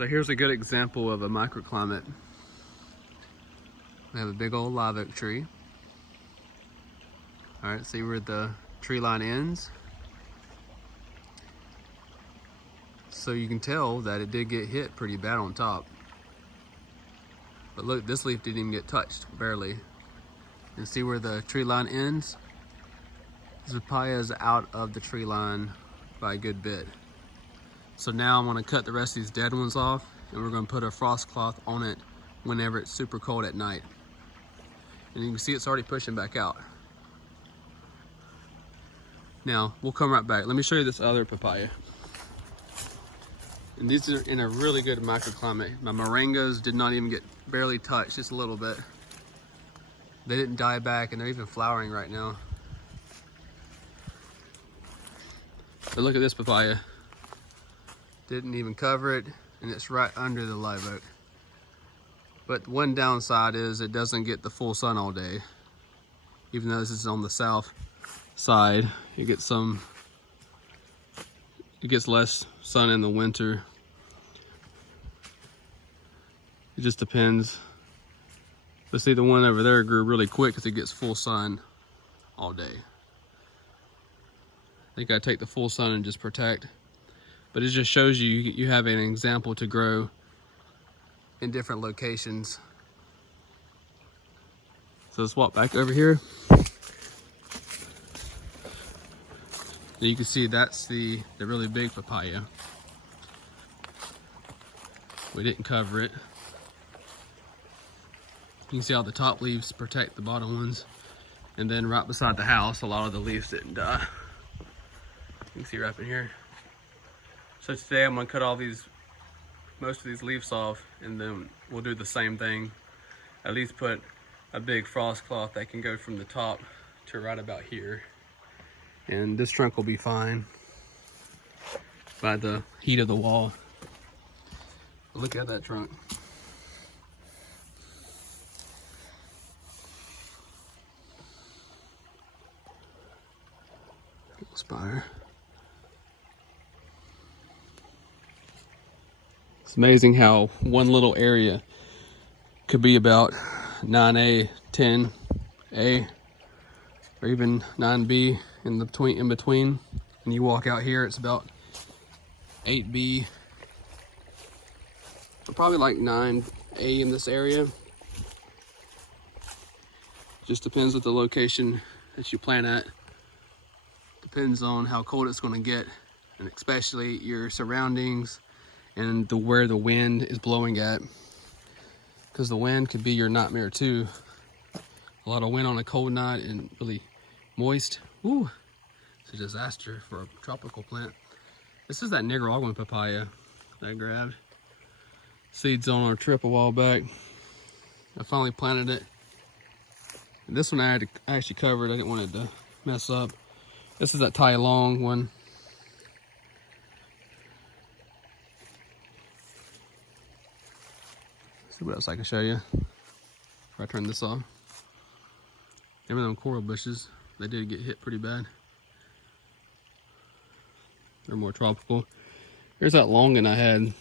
So here's a good example of a microclimate. We have a big old live oak tree. All right, see where the tree line ends? So you can tell that it did get hit pretty bad on top. But look, this leaf didn't even get touched, barely. And see where the tree line ends? This papaya is out of the tree line by a good bit. So now I'm gonna cut the rest of these dead ones off, and we're gonna put a frost cloth on it whenever it's super cold at night. And you can see it's already pushing back out. Now, we'll come right back. Let me show you this other papaya. And these are in a really good microclimate. My moringas did not even get barely touched, just a little bit. They didn't die back, and they're even flowering right now. But look at this papaya. Didn't even cover it, and it's right under the live oak. But one downside is it doesn't get the full sun all day. Even though this is on the south side, it gets less sun in the winter. It just depends. But see, the one over there grew really quick because it gets full sun all day. I think I take the full sun and just protect. But it just shows you have an example to grow in different locations. So let's walk back over here. You can see that's the really big papaya. We didn't cover it. You can see how the top leaves protect the bottom ones. And then right beside the house, a lot of the leaves didn't die. You can see right up in here. So today I'm gonna cut all most of these leaves off, and then we'll do the same thing. At least put a big frost cloth that can go from the top to right about here. And this trunk will be fine by the heat of the wall. Look at that trunk. Spire. It's amazing how one little area could be about 9A, 10A, or even 9B in between. And you walk out here, it's about 8B, or probably like 9A in this area. Just depends what the location that you plant at. Depends on how cold it's going to get, and especially your surroundings and where the wind is blowing at, because the wind could be your nightmare too. A lot of wind on a cold night and really moist. Ooh, it's a disaster for a tropical plant. This is that Nicaraguan papaya that I grabbed seeds on our trip a while back. I finally planted it. And this one I actually covered. I didn't want it to mess up. This is that Tai Long one. Let's see what else I can show you. If I turn this off. Remember them coral bushes? They did get hit pretty bad. They're more tropical. Here's that longan I had.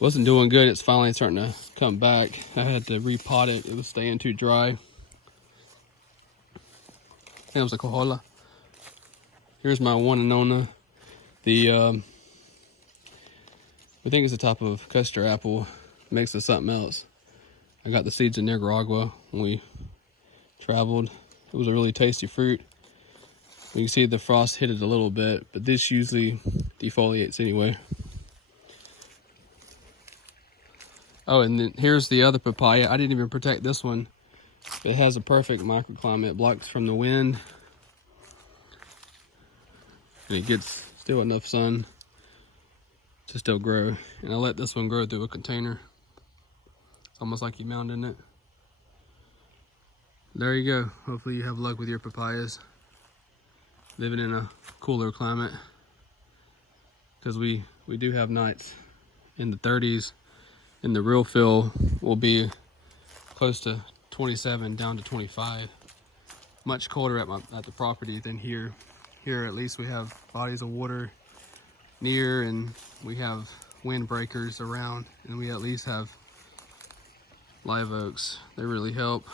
Wasn't doing good. It's finally starting to come back. I had to repot it. It was staying too dry. I think it was a kohala. Here's my one and only. I think it's the type of custard apple. Mixed with something else. I got the seeds in Nicaragua when we traveled. It was a really tasty fruit. You can see the frost hit it a little bit, but this usually defoliates anyway. Oh, and then here's the other papaya. I didn't even protect this one. It has a perfect microclimate. It blocks from the wind. And it gets still enough sun to still grow. And I let this one grow through a container. It's almost like you mounding it. There you go. Hopefully you have luck with your papayas. Living in a cooler climate. Because we do have nights in the 30s. And the real feel will be close to 27 down to 25. Much colder at the property than here. Here at least we have bodies of water near, and we have windbreakers around, and we at least have live oaks. They really help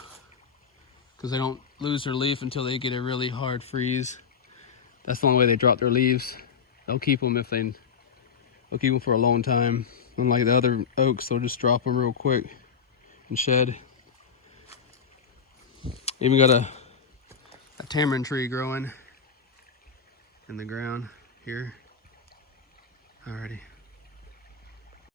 because they don't lose their leaf until they get a really hard freeze. That's the only way they drop their leaves. They'll keep them they'll keep them for a long time. Unlike the other oaks, they'll just drop them real quick and shed. Even got a tamarind tree growing in the ground here. Alrighty.